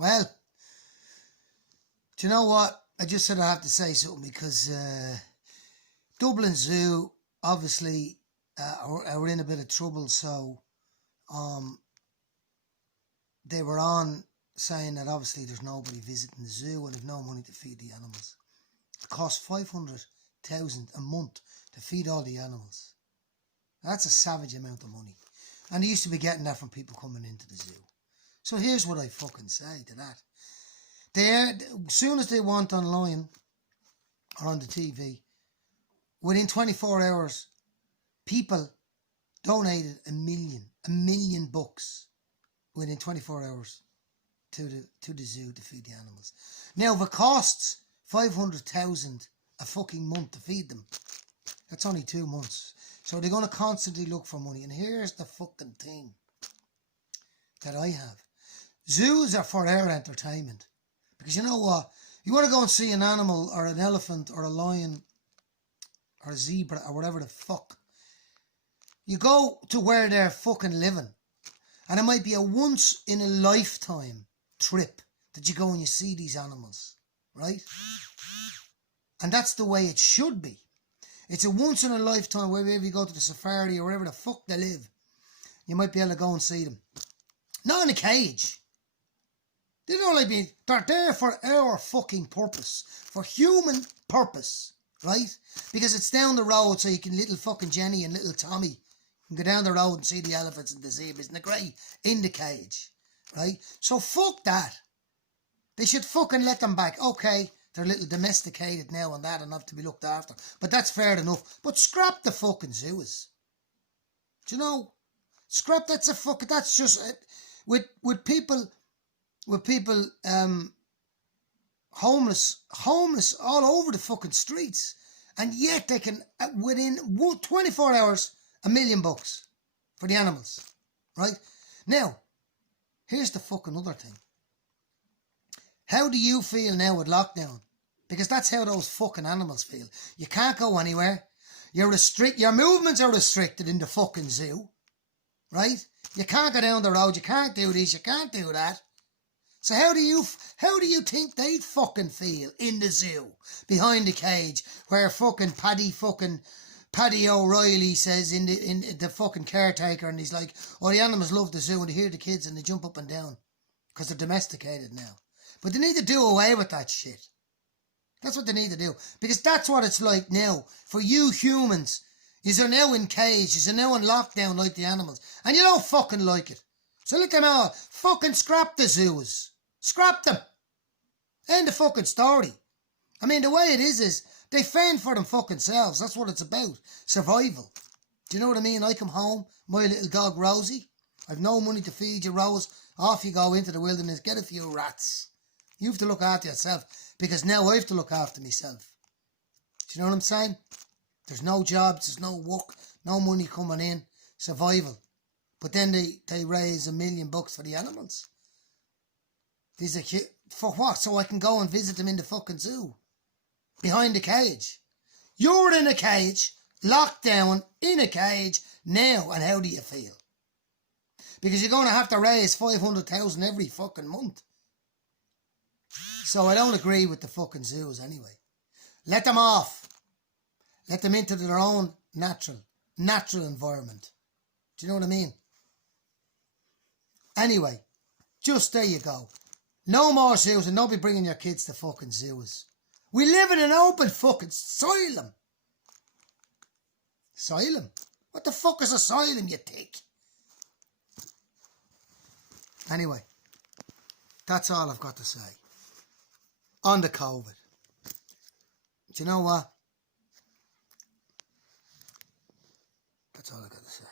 Well, do you know what? I just said I have to say something because Dublin Zoo obviously are in a bit of trouble. So they were on saying that obviously there's nobody visiting the zoo and they've no money to feed the animals. It costs 500,000 a month to feed all the animals. That's a savage amount of money. And they used to be getting that from people coming into the zoo. So here's what I fucking say to that. As soon as they want online or on the TV, within 24 hours, people donated a million bucks within 24 hours to the zoo to feed the animals. Now, if it costs 500,000 a fucking month to feed them, that's only 2 months. So they're going to constantly look for money. And here's the fucking thing that I have. Zoos are for our entertainment. Because you know what? You want to go and see an animal or an elephant or a lion or a zebra or whatever the fuck. You go to where they're fucking living. And it might be a once in a lifetime trip that you go and you see these animals. Right? And that's the way it should be. It's a once in a lifetime wherever you go to the safari or wherever the fuck they live. You might be able to go and see them. Not in a cage. They don't like being, they're there for our fucking purpose. For human purpose. Right? Because it's down the road so you can, little fucking Jenny and little Tommy can go down the road and see the elephants and the zebras and the grey in the cage. Right? So fuck that. They should fucking let them back. Okay, they're a little domesticated now and that and have to be looked after. But that's fair enough. But scrap the fucking zoos. Do you know? Scrap, that's just, with people homeless all over the fucking streets, and yet they can within 24 hours $1 million bucks for the animals, right? Now, here's the fucking other thing. How do you feel now with lockdown? Because that's how those fucking animals feel. You can't go anywhere. Your movements are restricted in the fucking zoo, right? You can't go down the road. You can't do this. You can't do that. So how do you think they fucking feel in the zoo, behind the cage, where fucking Paddy O'Reilly says in the fucking caretaker, and he's like, oh, the animals love the zoo and they hear the kids and they jump up and down because they're domesticated now. But they need to do away with that shit. That's what they need to do, because that's what it's like now for you humans. You're now in cages, you're now in lockdown like the animals, and you don't fucking like it. So let them all fucking scrap the zoos. Scrap them. End the fucking story. I mean, the way it is they fend for them fucking selves. That's what it's about. Survival. Do you know what I mean? I come home, my little dog Rosie. I've no money to feed you, Rose. Off you go into the wilderness, get a few rats. You have to look after yourself, because now I have to look after myself. Do you know what I'm saying? There's no jobs, there's no work, no money coming in. Survival. But then they raise $1 million bucks for the animals. These are for what? So I can go and visit them in the fucking zoo. Behind the cage. You're in a cage, locked down, in a cage, now, and how do you feel? Because you're going to have to raise 500,000 every fucking month. So I don't agree with the fucking zoos anyway. Let them off. Let them into their own natural environment. Do you know what I mean? Anyway, just there you go. No more zoos, and don't be bringing your kids to fucking zoos. We live in an open fucking asylum. Asylum? What the fuck is asylum, you dick? Anyway, that's all I've got to say. On the Covit. Do you know what? That's all I've got to say.